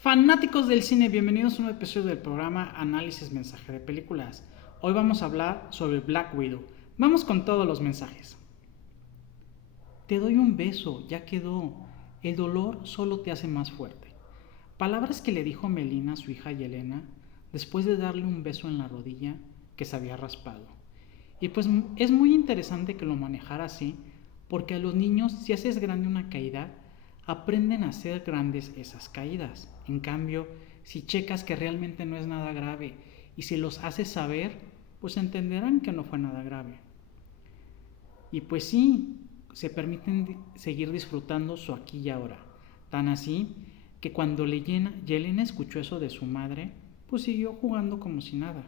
Fanáticos del cine, bienvenidos a un nuevo episodio del programa Análisis Mensaje de Películas. Hoy vamos a hablar sobre Black Widow. Vamos con todos los mensajes. Te doy un beso, ya quedó. El dolor solo te hace más fuerte. Palabras que le dijo Melina a su hija Yelena después de darle un beso en la rodilla que se había raspado. Y pues es muy interesante que lo manejara así, porque a los niños, si haces grande una caída, aprenden a hacer grandes esas caídas. En cambio, si checas que realmente no es nada grave y si los haces saber, pues entenderán que no fue nada grave. Y pues sí, se permiten seguir disfrutando su aquí y ahora. Tan así que cuando Yelena escuchó eso de su madre, pues siguió jugando como si nada.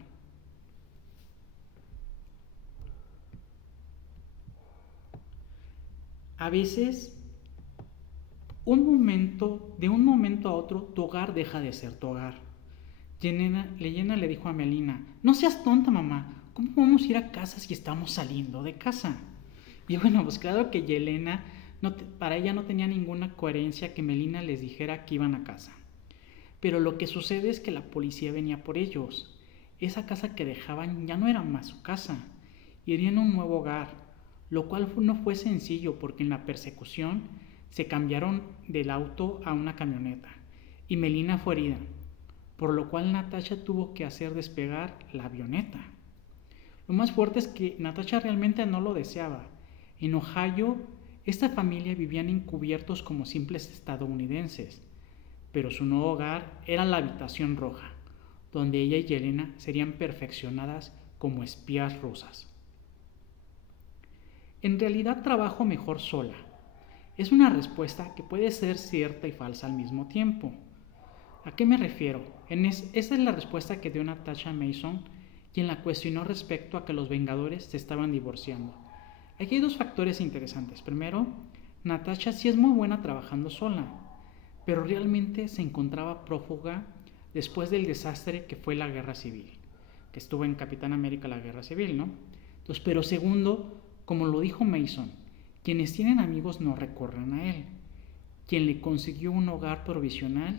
A veces, de un momento a otro, tu hogar deja de ser tu hogar. Yelena le dijo a Melina, no seas tonta, mamá, ¿cómo vamos a ir a casa si estamos saliendo de casa? Y bueno, pues claro que Yelena, para ella no tenía ninguna coherencia que Melina les dijera que iban a casa. Pero lo que sucede es que la policía venía por ellos. Esa casa que dejaban ya no era más su casa, irían a un nuevo hogar, lo cual no fue sencillo porque en la persecución se cambiaron del auto a una camioneta y Melina fue herida, por lo cual Natasha tuvo que hacer despegar la avioneta. Lo más fuerte es que Natasha realmente no lo deseaba. En Ohio, esta familia vivían encubiertos como simples estadounidenses, pero su nuevo hogar era la habitación roja, donde ella y Yelena serían perfeccionadas como espías rusas. En realidad trabajo mejor sola. Es una respuesta que puede ser cierta y falsa al mismo tiempo. ¿A qué me refiero? Esa es la respuesta que dio Natasha Mason, quien la cuestionó respecto a que los Vengadores se estaban divorciando. Aquí hay dos factores interesantes. Primero, Natasha sí es muy buena trabajando sola, pero realmente se encontraba prófuga después del desastre que fue la Guerra Civil, que estuvo en Capitán América la Guerra Civil, ¿no? Entonces, pero segundo, como lo dijo Mason, quienes tienen amigos no recurren a él, quien le consiguió un hogar provisional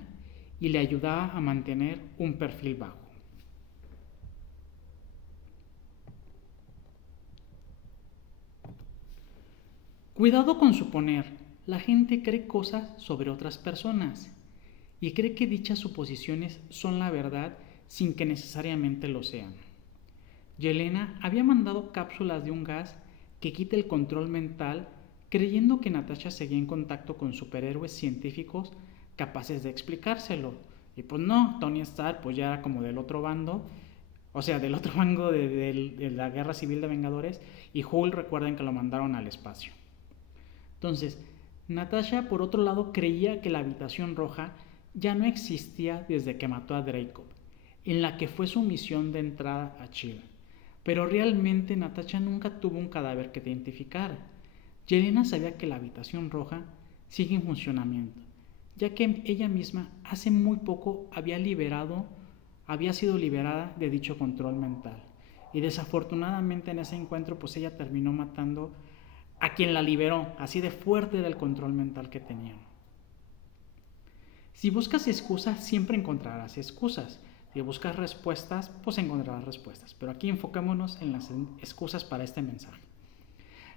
y le ayudaba a mantener un perfil bajo. Cuidado con suponer, la gente cree cosas sobre otras personas y cree que dichas suposiciones son la verdad sin que necesariamente lo sean. Yelena había mandado cápsulas de un gas que quita el control mental creyendo que Natasha seguía en contacto con superhéroes científicos capaces de explicárselo. Y pues no, Tony Stark pues ya era como del otro bando, o sea, del otro bando de la Guerra Civil de Vengadores, y Hulk recuerden que lo mandaron al espacio. Entonces, Natasha por otro lado creía que la habitación roja ya no existía desde que mató a Dreykov, en la que fue su misión de entrada a Chile. Pero realmente Natasha nunca tuvo un cadáver que identificar. Yelena sabía que la habitación roja sigue en funcionamiento, ya que ella misma hace muy poco había sido liberada de dicho control mental. Y desafortunadamente en ese encuentro pues ella terminó matando a quien la liberó, así de fuerte era el control mental que tenían. Si buscas excusas, siempre encontrarás excusas. Si buscas respuestas, pues encontrarás respuestas. Pero aquí enfocémonos en las excusas para este mensaje.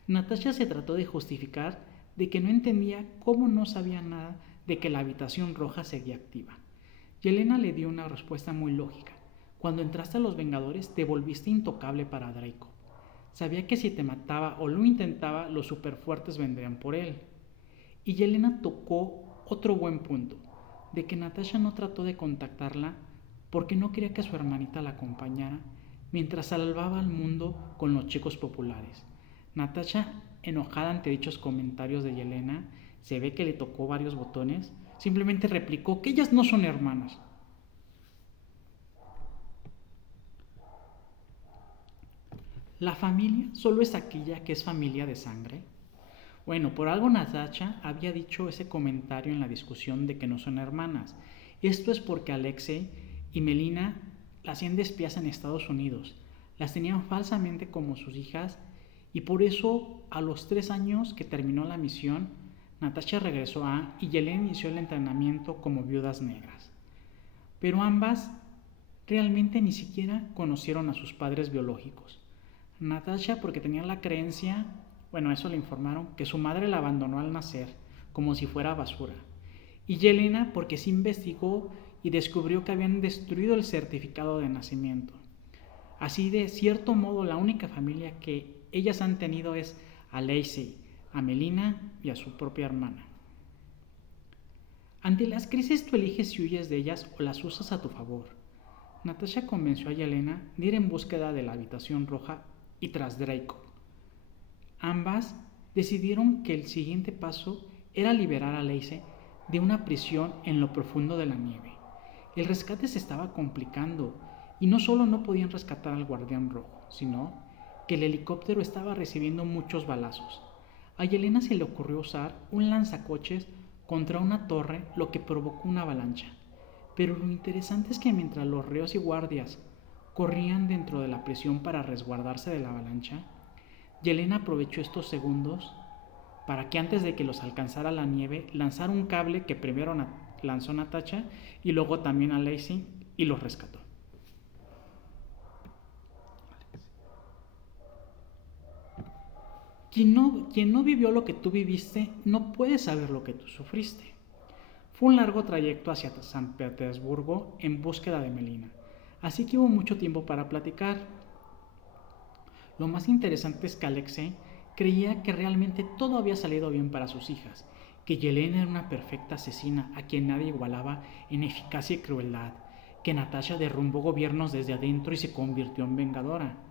Natasha se trató de justificar de que no entendía cómo no sabía nada de que la habitación roja seguía activa. Yelena le dio una respuesta muy lógica. Cuando entraste a los Vengadores te volviste intocable para Draco. Sabía que si te mataba o lo intentaba, los superfuertes vendrían por él. Y Yelena tocó otro buen punto, de que Natasha no trató de contactarla porque no quería que su hermanita la acompañara mientras salvaba al mundo con los chicos populares. Natasha, enojada ante dichos comentarios de Yelena, se ve que le tocó varios botones, simplemente replicó que ellas no son hermanas. ¿La familia solo es aquella que es familia de sangre? Bueno, por algo Natasha había dicho ese comentario en la discusión de que no son hermanas. Esto es porque Alexei y Melina las hacían de espías en Estados Unidos. Las tenían falsamente como sus hijas y por eso a los 3 años que terminó la misión, Natasha regresó y Yelena inició el entrenamiento como viudas negras. pero ambas realmente ni siquiera conocieron a sus padres biológicos. Natasha porque tenía la creencia, bueno, eso le informaron, que su madre la abandonó al nacer, como si fuera basura. Y Yelena porque se investigó y descubrió que habían destruido el certificado de nacimiento. Así, de cierto modo, la única familia que ellas han tenido es a Lacey, a Melina y a su propia hermana. Ante las crisis tú eliges si huyes de ellas o las usas a tu favor. Natasha convenció a Yelena de ir en búsqueda de la habitación roja y tras Draco. Ambas decidieron que el siguiente paso era liberar a Lacey de una prisión en lo profundo de la nieve. El rescate se estaba complicando y no solo no podían rescatar al guardián rojo, sino que el helicóptero estaba recibiendo muchos balazos. A Yelena se le ocurrió usar un lanzacoches contra una torre, lo que provocó una avalancha. Pero lo interesante es que mientras los reos y guardias corrían dentro de la prisión para resguardarse de la avalancha, Yelena aprovechó estos segundos para que antes de que los alcanzara la nieve, lanzara un cable que primero lanzó Natasha y luego también a Lacey y los rescató. Quien no vivió lo que tú viviste no puede saber lo que tú sufriste. Fue un largo trayecto hacia San Petersburgo en búsqueda de Melina, así que hubo mucho tiempo para platicar. Lo más interesante es que Alexei creía que realmente todo había salido bien para sus hijas, que Yelena era una perfecta asesina a quien nadie igualaba en eficacia y crueldad, que Natasha derrumbó gobiernos desde adentro y se convirtió en vengadora.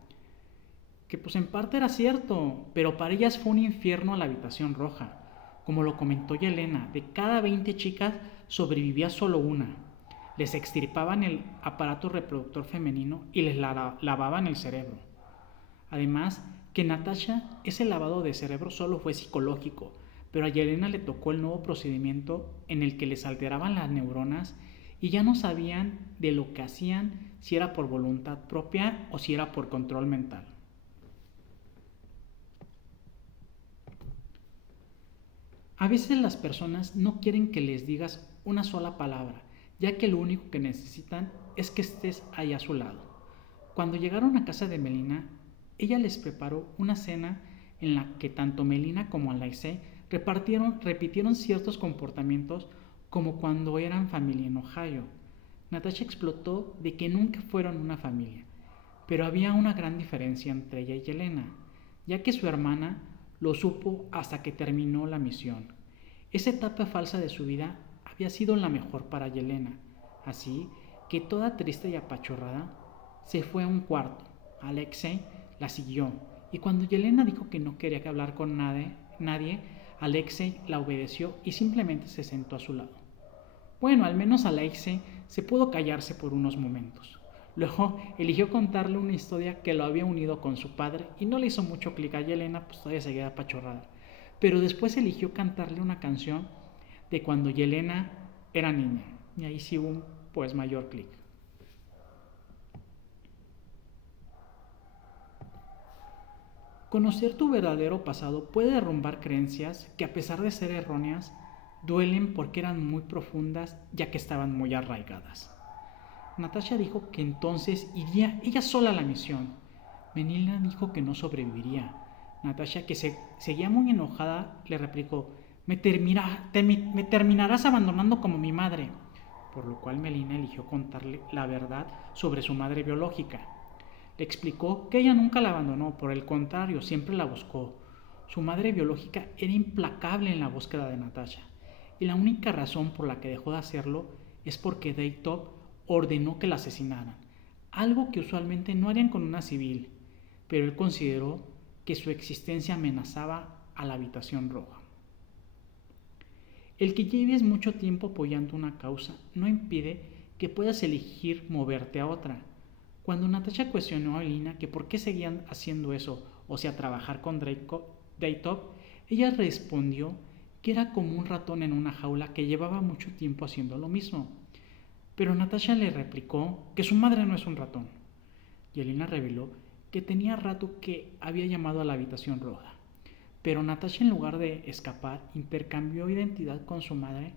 Que pues en parte era cierto, pero para ellas fue un infierno la habitación roja. Como lo comentó Yelena, de cada 20 chicas sobrevivía solo una. Les extirpaban el aparato reproductor femenino y les lavaban el cerebro. Además, que Natasha ese lavado de cerebro solo fue psicológico, pero a Yelena le tocó el nuevo procedimiento en el que les alteraban las neuronas y ya no sabían de lo que hacían, si era por voluntad propia o si era por control mental. A veces las personas no quieren que les digas una sola palabra, ya que lo único que necesitan es que estés ahí a su lado. Cuando llegaron a casa de Melina, ella les preparó una cena en la que tanto Melina como Alexei repitieron ciertos comportamientos como cuando eran familia en Ohio. Natasha explotó de que nunca fueron una familia, pero había una gran diferencia entre ella y Yelena, ya que su hermana lo supo hasta que terminó la misión. Esa etapa falsa de su vida había sido la mejor para Yelena, así que toda triste y apachurrada se fue a un cuarto. Alexei la siguió y cuando Yelena dijo que no quería hablar con nadie, Alexei la obedeció y simplemente se sentó a su lado. Bueno, al menos Alexei se pudo callarse por unos momentos. Luego eligió contarle una historia que lo había unido con su padre y no le hizo mucho clic a Yelena, pues todavía seguía apachurrada. Pero después eligió cantarle una canción de cuando Yelena era niña y ahí sí hubo un pues mayor clic. Conocer tu verdadero pasado puede derrumbar creencias que a pesar de ser erróneas, duelen porque eran muy profundas ya que estaban muy arraigadas. Natasha dijo que entonces iría ella sola a la misión. Melina dijo que no sobreviviría. Natasha, que seguía muy enojada, le replicó, me terminarás abandonando como mi madre. Por lo cual Melina eligió contarle la verdad sobre su madre biológica. Le explicó que ella nunca la abandonó, por el contrario, siempre la buscó. Su madre biológica era implacable en la búsqueda de Natasha, y la única razón por la que dejó de hacerlo es porque Daytop ordenó que la asesinaran, algo que usualmente no harían con una civil, pero él consideró que su existencia amenazaba a la habitación roja. El que lleves mucho tiempo apoyando una causa no impide que puedas elegir moverte a otra. Cuando Natasha cuestionó a Elina que por qué seguían haciendo eso, o sea, trabajar con Daytop, ella respondió que era como un ratón en una jaula que llevaba mucho tiempo haciendo lo mismo. Pero Natasha le replicó que su madre no es un ratón. Y Elina reveló que tenía rato que había llamado a la habitación roja. Pero Natasha, en lugar de escapar, intercambió identidad con su madre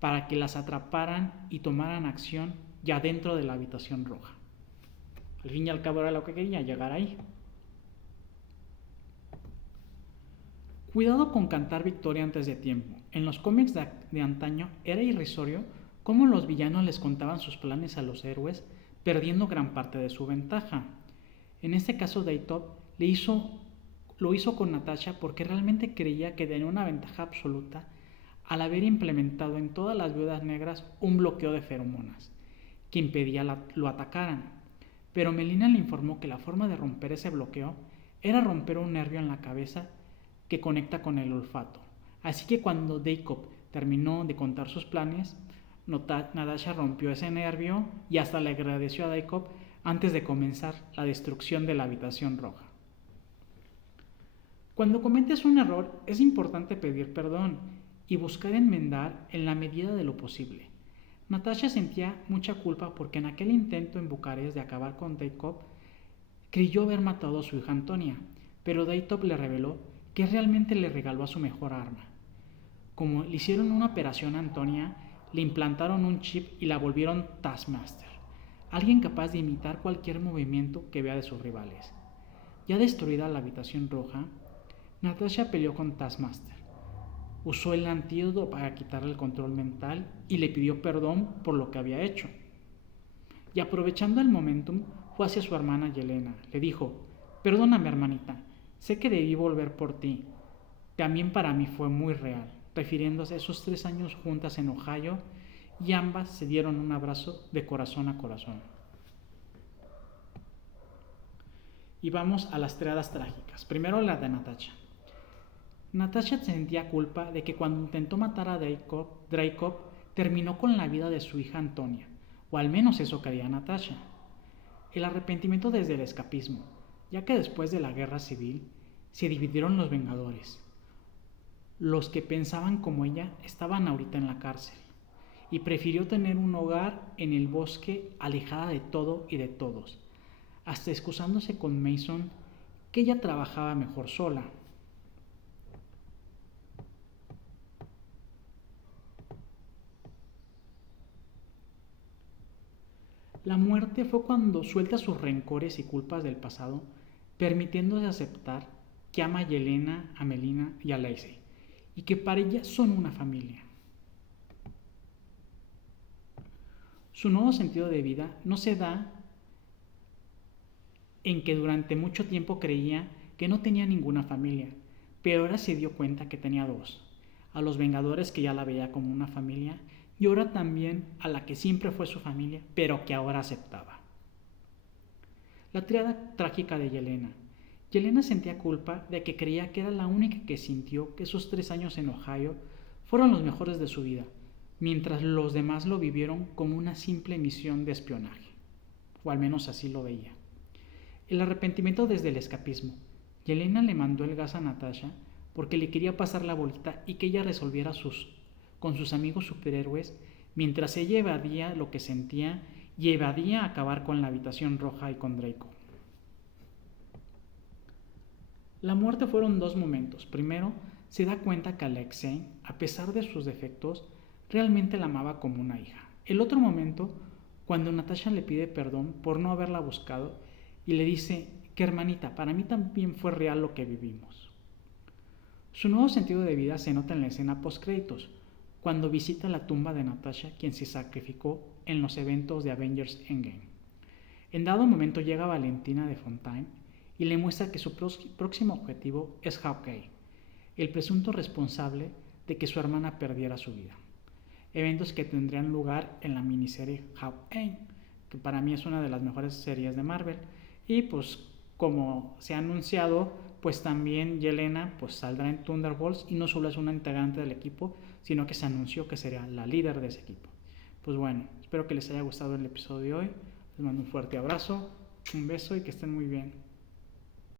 para que las atraparan y tomaran acción ya dentro de la habitación roja. Al fin y al cabo era lo que quería, llegar ahí. Cuidado con cantar victoria antes de tiempo. En los cómics de antaño era irrisorio cómo los villanos les contaban sus planes a los héroes, perdiendo gran parte de su ventaja. En este caso, Daytop lo hizo con Natasha porque realmente creía que tenía una ventaja absoluta al haber implementado en todas las viudas negras un bloqueo de feromonas, que impedía lo atacaran. Pero Melina le informó que la forma de romper ese bloqueo era romper un nervio en la cabeza que conecta con el olfato. Así que cuando Daytop terminó de contar sus planes, Natasha rompió ese nervio y hasta le agradeció a Daytop antes de comenzar la destrucción de la habitación roja. Cuando cometes un error, es importante pedir perdón y buscar enmendar en la medida de lo posible. Natasha sentía mucha culpa porque en aquel intento en Bucarest de acabar con Daytop, creyó haber matado a su hija Antonia, pero Daytop le reveló que realmente le regaló a su mejor arma. Como le hicieron una operación a Antonia, le implantaron un chip y la volvieron Taskmaster, alguien capaz de imitar cualquier movimiento que vea de sus rivales. Ya destruida la habitación roja, Natasha peleó con Taskmaster. Usó el antídoto para quitarle el control mental y le pidió perdón por lo que había hecho. Y aprovechando el momentum, fue hacia su hermana Yelena. Le dijo: perdóname, hermanita, sé que debí volver por ti. También para mí fue muy real, refiriéndose a esos 3 años juntas en Ohio, y ambas se dieron un abrazo de corazón a corazón. Y vamos a las triadas trágicas. Primero la de Natasha. Natasha sentía culpa de que cuando intentó matar a Dreykov terminó con la vida de su hija Antonia, o al menos eso creía Natasha. El arrepentimiento desde el escapismo, ya que después de la guerra civil se dividieron los Vengadores. Los que pensaban como ella estaban ahorita en la cárcel, y prefirió tener un hogar en el bosque alejada de todo y de todos, hasta excusándose con Mason que ella trabajaba mejor sola. La muerte fue cuando suelta sus rencores y culpas del pasado, permitiéndose aceptar que ama a Yelena, a Melina y a Lacey, y que para ella son una familia. Su nuevo sentido de vida no se da en que durante mucho tiempo creía que no tenía ninguna familia, pero ahora se dio cuenta que tenía 2, a los Vengadores, que ya la veía como una familia, y ahora también a la que siempre fue su familia, pero que ahora aceptaba. La triada trágica de Yelena. Yelena sentía culpa de que creía que era la única que sintió que esos 3 años en Ohio fueron los mejores de su vida, mientras los demás lo vivieron como una simple misión de espionaje, o al menos así lo veía. El arrepentimiento desde el escapismo. Yelena le mandó el gas a Natasha porque le quería pasar la bolita y que ella resolviera con sus amigos superhéroes, mientras ella evadía lo que sentía y evadía acabar con la habitación roja y con Draco. La muerte fueron 2 momentos. Primero, se da cuenta que Alexei, a pesar de sus defectos, realmente la amaba como una hija. El otro momento, cuando Natasha le pide perdón por no haberla buscado y le dice que, hermanita, para mí también fue real lo que vivimos. Su nuevo sentido de vida se nota en la escena post-créditos, cuando visita la tumba de Natasha, quien se sacrificó en los eventos de Avengers Endgame. En dado momento llega Valentina de Fontaine y le muestra que su próximo objetivo es Hawkeye, el presunto responsable de que su hermana perdiera su vida. Eventos que tendrían lugar en la miniserie Hawkeye, que para mí es una de las mejores series de Marvel. Y pues como se ha anunciado, pues también Yelena pues saldrá en Thunderbolts, y no solo es una integrante del equipo, sino que se anunció que sería la líder de ese equipo. Pues bueno, espero que les haya gustado el episodio de hoy. Les mando un fuerte abrazo, un beso y que estén muy bien.